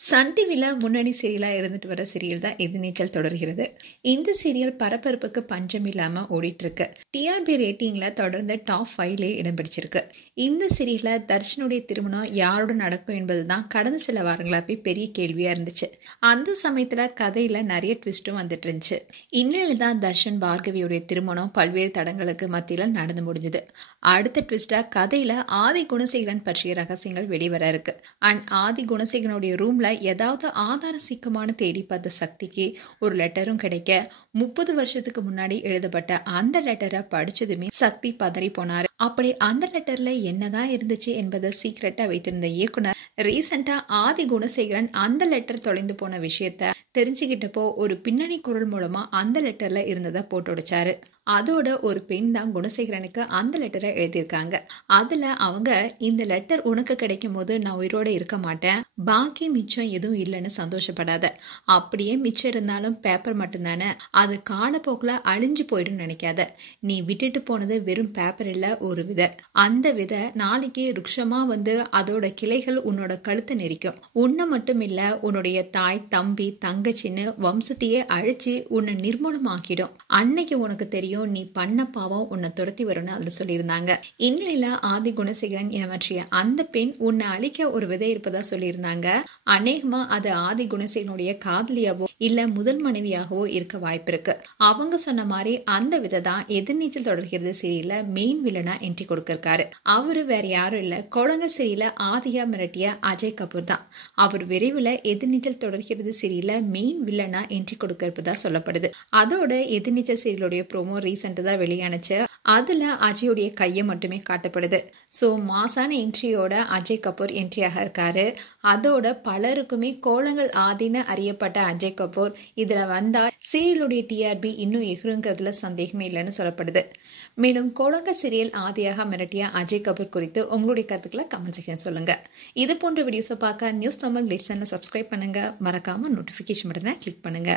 Sun டிவில முன்னணி சீரியலா இருந்துட்டு வர சீரியல் தான் எதிர்நீச்சல் தொடர்கிறது. இந்த சீரியல் பரபரப்புக்கு பஞ்சம் இல்லாம ஓடிட்டு இருக்கு. டிஆர்பி ரேட்டிங்ல தொடர்ந்து டாப் 5 இடம் பிடிச்சிருக்கு. இந்த சீரியல்ல தர்ஷனுடைய திருமணம் யாரோட நடக்கும் என்பதுதான் கடந்த சில வாரங்களாவே பெரிய கேள்வியா இருந்துச்சு. அந்த சமயத்துல கதையில நிறைய ட்விஸ்டும் வந்துட்டு இருந்துச்சு. இந்நிலையில தான் தர்ஷன் பார்கவியுடைய திருமணம் பல்வேறு தடங்களுக்கு மத்தியில நடந்து முடிஞ்சது. அடுத்த ட்விஸ்டா கதையில ஆதி குணசேகரன் பற்றிய ரகசியங்கள் வெளிவர இருக்கு. அண்ட் ஆதி குணசேகரனுடைய ரூம்ல ஏதாவது ஆதார சிக்கமான தேடி பார்த்த சக்திக்கு ஒரு லெட்டரும் கிடைக்க 30 வருஷத்துக்கு முன்னாடி எழுதப்பட்ட அந்த லெட்டரை படிச்சதுமே சக்தி பதறி போனாரு. அப்படி அந்த லெட்டர்ல என்னதான் இருந்துச்சு என்பதை சீக்கிரட்டா வைத்திருந்த இயக்குனர் ரீசெண்டா ஆதி குணசேகரன் அந்த லெட்டர் தொலைந்து போன விஷயத்த தெரிஞ்சுக்கிட்டப்போ ஒரு பின்னணி குரல் மூலமா அந்த லெட்டர்ல இருந்ததை போட்டு உடைச்சாரு. அதோட ஒரு பெண் தான் குணசேகரனுக்கு அந்த லெட்டரை எழுதியிருக்காங்க. அதுல அவங்க, இந்த லெட்டர் உனக்கு கிடைக்கும் போது நான் உயிரோட இருக்க மாட்டேன், பாக்கி மிச்சம் எதுவும் இல்லைன்னு சந்தோஷப்படாத, அப்படியே மிச்சம் இருந்தாலும் பேப்பர் மட்டும்தானே, அது காலப்போக்கில் அழிஞ்சு போயிடும் நினைக்காத, நீ விட்டுட்டு போனது வெறும் பேப்பர் இல்ல, ஒரு விதை, அந்த விதை நாளைக்கு ருக்ஷமா வந்து அதோட கிளைகள் உன்னோட கழுத்தை நெரிக்கும், உன்னை மட்டும் இல்ல உன்னுடைய தாய் தம்பி தங்கச்சின்னு வம்சத்தையே அழிச்சு உன்னை நிர்மூலமாக்கிடும், அன்னைக்கு உனக்கு தெரியும் நீ பண்ண பாவம் உன்னை துரத்தி வரும்னு அதுல சொல்லியிருந்தாங்க. இந்நிலையில ஆதி குணசேகரன் ஏமாற்றிய அந்த பெண் உன்னை அழிக்க ஒரு விதை இருப்பதா சொல்லியிருந்தாங்க. அநேகமா அது ஆதி குணசேகரனுடைய காதலியாவோ இல்ல முதல் மனைவியாகவோ இருக்க வாய்ப்பு இருக்கு. அவங்க சொன்ன மாதிரி அந்த விதை தான் எதிர்நீச்சல் தொடர்கிறது சீரியல்ல மெயின் வில்லனா என்ட்ரி கொடுத்திருக்காரு. அவரு வேற யாரும் இல்ல, கோலங்கள் சீரியல்ல ஆதியா மிரட்டிய அஜய் கபூர் தான். அவர் விரைவில் எதிர்நீச்சல் தொடர்கிறது சீரியல்ல மெயின் வில்லனா என்ட்ரி கொடுக்க இருப்பதா சொல்லப்படுது. அதோட எதிர்நீச்சல் சீரியலுடைய ப்ரோமோ ரீசெண்டா தான் வெளியானுச்சு. அதுல அஜயோடைய கையை மட்டுமே காட்டப்படுது. சோ மாசான என்ட்ரியோட அஜய் கபூர் என்ட்ரியாக இருக்காரு. அதோட பலருக்குமே கோலங்கள் ஆதின்னு அறியப்பட்ட அஜய் கபூர் இதுல வந்தா சீரியலுடைய டிஆர்பி இன்னும் எகிருங்கிறதுல சந்தேகமே இல்லைன்னு சொல்லப்படுது. மேலும் கோலங்கள் சீரியல் ஆதியாக மிரட்டிய அஜய் கபூர் குறித்து உங்களுடைய கருத்துக்களை கமெண்ட் செக்ஷன் சொல்லுங்க. இது போன்ற வீடியோஸை பார்க்க நியூஸ் தமிழ் கிளிட்ஸ் சேனலை சப்ஸ்கிரைப் பண்ணுங்க. மறக்காம நோட்டிபிகேஷன் பட்டனை கிளிக் பண்ணுங்க.